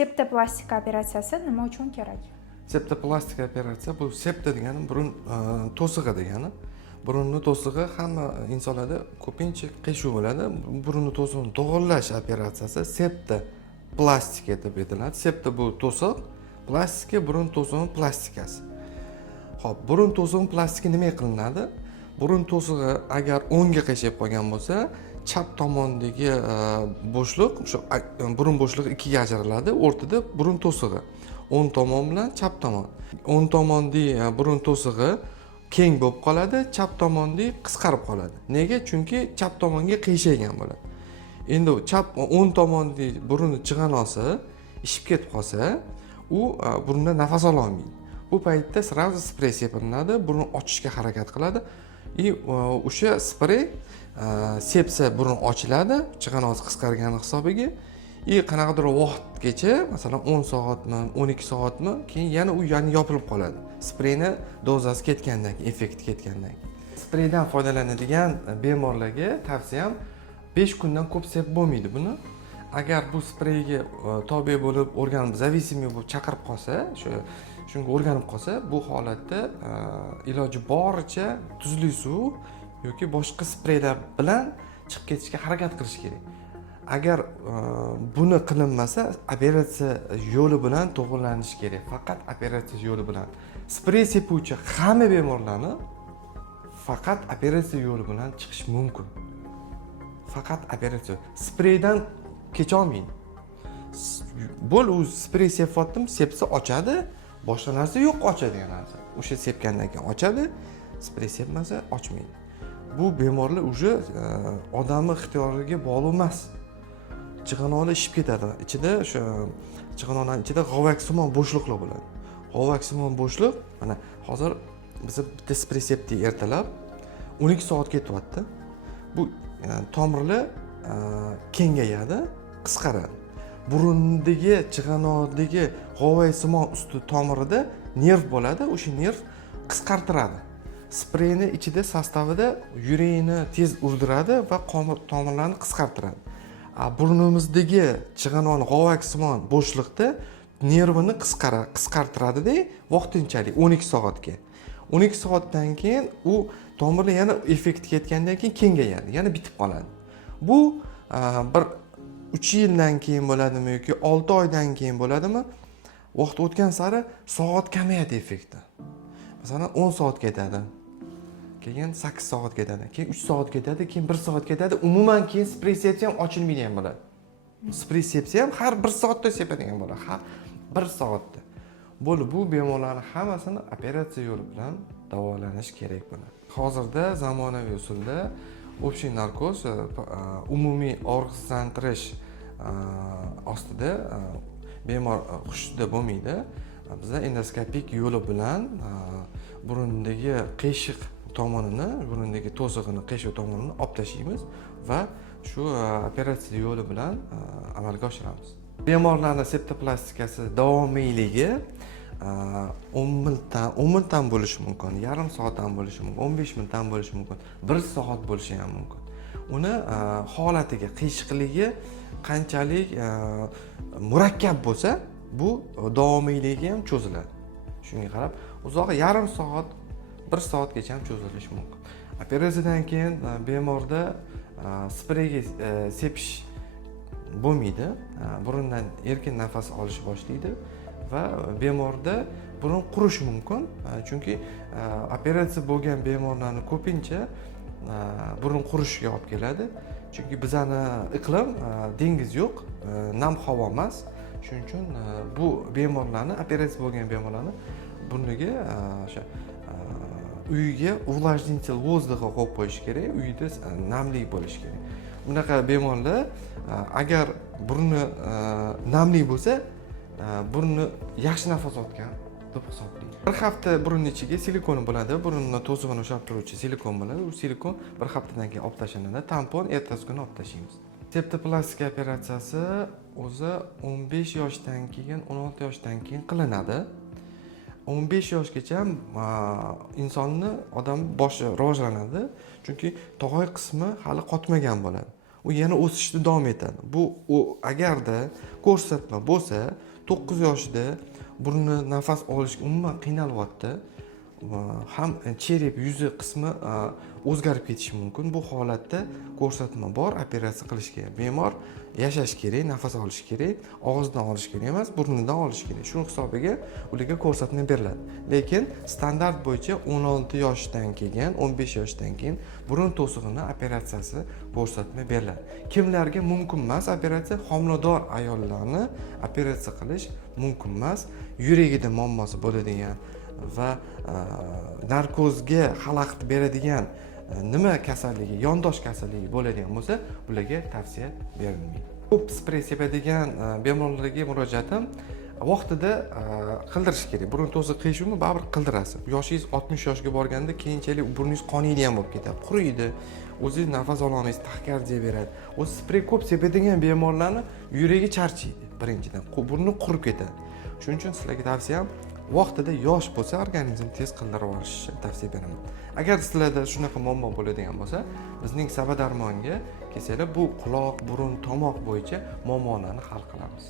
Septoplastika operatsiyasi nima uchun kerak? Septoplastik operatsiya bu septa degani burun to'sig'i degani. Burunni to'sig'i hamma insonlarda ko'pincha qiyshuv bo'ladi. Burunni to'sig'ini to'g'irlash operatsiyasi septoplastika deb aytiladi. Septa bu to'siq, plastika burun to'sig'i plastikasi. Xo'p, burun to'sig'i plastiki nima qilinadi? Burun to'sig'i agar o'ngga qiyshayib qolgan bo'lsa, chap tomondagi bo'shliq, o'sha burun bo'shlig'i ikkiga ajraladi. O'rtada burun to'sig'i. O'ng tomon bilan chap tomon. O'ng tomondagi burun to'sig'i keng bo'lib qoladi, chap tomondagi qisqarib qoladi. Nega? Chunki chap tomonga qiyshaygan bo'ladi. Endi o'ng tomondagi burun chig'anosi ishib ketib qolsa, u burundan nafas ola olmaydi. Bu paytda sразу sprey sepilinadi, burun ochishga harakat qiladi. O'sha sprey sepsa burun ochiladi, chig'anosi qisqargani hisobiga. Qanaqadir vaqtgacha, masalan 10 soatmi, 12 soatmi, keyin yana u yopilib qoladi. Spreyni dozasi ketgandan keyin, effekti ketgandan keyin. Spreydan foydalanadigan bemorlarga tavsiyam 5 kundan ko'p sep bo'lmaydi buni. Agar bu spreyga tobe bo'lib, o'rganib, zavisimiy bo'lib chaqirib qolsa, shunga o'rganib qolsa, bu holatda iloji boricha tuzli suv yoki boshqa spreylar bilan chiqib ketishga harakat qilish kerak. Agar buni qilinmasa, operatsiya yo'li bilan to'g'irlanish kerak. Faqat operatsiya yo'li bilan. Sprey sepuvchi hamma bemorlarni faqat operatsiya yo'li bilan chiqish mumkin. Faqat operatsiya. Spreydan kecha olmaydi. U sprey sepyaptim, sepsa ochadi, boshqa narsa yo'q ochadigan narsa. O'sha sepgandan keyin ochadi, sprey sepmasa ochmaydi. Bu bemorlar уже odamning ixtiyoriga bog'liq emas. Chig'anoqlar ishib ketadi. Ichida o'sha chig'anoqning ichida g'ovaksimon bo'shliqlar bo'ladi. G'ovaksimon bo'shliq, mana hozir biz bitta sprey sepdik ertalab 12 soat ketyapti. Bu tomirlar kengayadi, qisqaradi. Burundagi chig'anoqdagi g'ovaksimon usti tomirida nerv bo'ladi, o'sha nerv qisqartiradi. Spreyni ichida sostavida yurakni tez urdiradi va tomirlarni qisqartiradi. Burnimizdagi chig'anoqning g'ovaksimon bo'shliqda nervini qisqartiradi-da, vaqtinchalik 12 soatga. 12 soatdan keyin u tomirlar yana effekti ketgandan keyin kengayadi, yana bitib qoladi. Bu bir 3 yildan keyin bo'ladimi yoki 6 oydan keyin bo'ladimi? Vaqt o'tgan sari soat kamayadi effekti. Masalan 10 soat ketadi. Keyin 8 soat ketadi, keyin 3 soat ketadi, keyin 1 soat ketadi. Umuman keyin sprey sepsa ham ochilmaydigan bo'ladi. Sprey sepsa ham har 1 soatda sepadigan bo'ladi. Har 1 soatda. Bu bemorlarning hammasini operatsiya yo'li bilan davolanish kerak bo'ladi. Hozirda zamonaviy usulda общий narkoz, umumiy og'riqsizlantirish ostida bemor hushida bo'lmaydi. Bizda endoskopik yo'li bilan burundagi qiyshiq tomonini, burundagi to'sig'ini, qiyshiq tomonini olib tashlaymiz va shu operatsiya yo'li bilan amalga oshiramiz. Bemorlarning septoplastikasi davomiyligi 10 minutdan bo'lishi mumkin, yarim soatdan bo'lishi mumkin, 15 minutdan bo'lishi mumkin, 1 soat bo'lishi ham mumkin. Uni holatiga, qiyshiqligi qanchalik murakkab bo'lsa, bu davomiyligi ham cho'ziladi. Shunga qarab, uzog'i yarim soat, 1 soatgacha ham cho'zilishi mumkin. Operatsiyadan keyin bemorda spreyga sepish bo'lmaydi. Burundan erkin nafas olish boshlaydi va bemorda burun qurish mumkin. Chunki operatsiya bo'lgan bemorlarning ko'pincha burun qurishiga olib keladi. Chunki bizani iqlim dengiz yo'q, nam havo emas. Shuning uchun bu bemorlarni, operatsiya bo'lgan bemorlarni burniga o'sha uyiga увлажнитель воздуха qo'yib qo'yish kerak, uyda namlik bo'lishi kerak. Bunaqa bemorlar agar burni namlik bo'lsa, burni yaxshi nafas olgan deb hisoblaydi. Bir hafta burun ichiga silikon bo'ladi, burunni to'sig'ini ushlab turuvchi silikon bo'ladi. U silikon bir haftadan keyin olib tashlanadi. Tampon ertasi kuni olib tashlaymiz. Septoplastika operatsiyasi o'zi 15 yoshdan keyin, 16 yoshdan keyin qilinadi. 15 yoshgacha insonni odam boshi rivojlanadi, chunki tog'oy qismi hali qotmagan bo'ladi. u yana o'sishda davom etadi. Bu agarda ko'rsatma bo'lsa, 9 yoshda burni nafas olishga umuman qiynalyapti, ham cherep yuzi qismi o'zgarib ketishi mumkin. Bu holatda ko'rsatma bor, operatsiya qilish kerak. Bemor yashash kerak, nafas olish kerak, og'izdan olish kerak emas, burnidan olish kerak. Shuning hisobiga ularga ko'rsatma beriladi. Lekin standart bo'yicha 16 yoshdan keyin, 15 yoshdan keyin burun to'sig'ini operatsiyasi ko'rsatma beriladi. Kimlarga mumkin emas operatsiya? Homilador ayollarni operatsiya qilish mumkin emas. Yuragida muammosi bo'ladigan va narkozga xalaqit beradigan nima kasalligi, yondosh kasalligi bo'ladigan bo'lsa, ularga tavsiya berilmaydi. Ko'p sprey sepadigan bemorlarga murojaatim, vaqtida qildirish kerak. Burun to'siq qiyshuvni baribir qildirasiz. Yoshingiz 60 yoshga borganda keyinchalik burningiz qoniydigan bo'lib ketadi, quriydi. O'zingiz nafas ola olmaysiz, taxikardiya beradi. O'zi sprey ko'p sepadigan bemorlarni yuragi charchaydi birinchidan, burni qurib ketadi. Shuning uchun sizlarga tavsiyam vaqtida yosh bo'lsa organizm tez qildirib olishni tavsiya beraman. Agar sizlarda shunaqa muammo bo'ladigan bo'lsa, bizning Saba darmonga kelsanglar, bu quloq, burun, tomoq bo'yicha muammolarni hal qilamiz.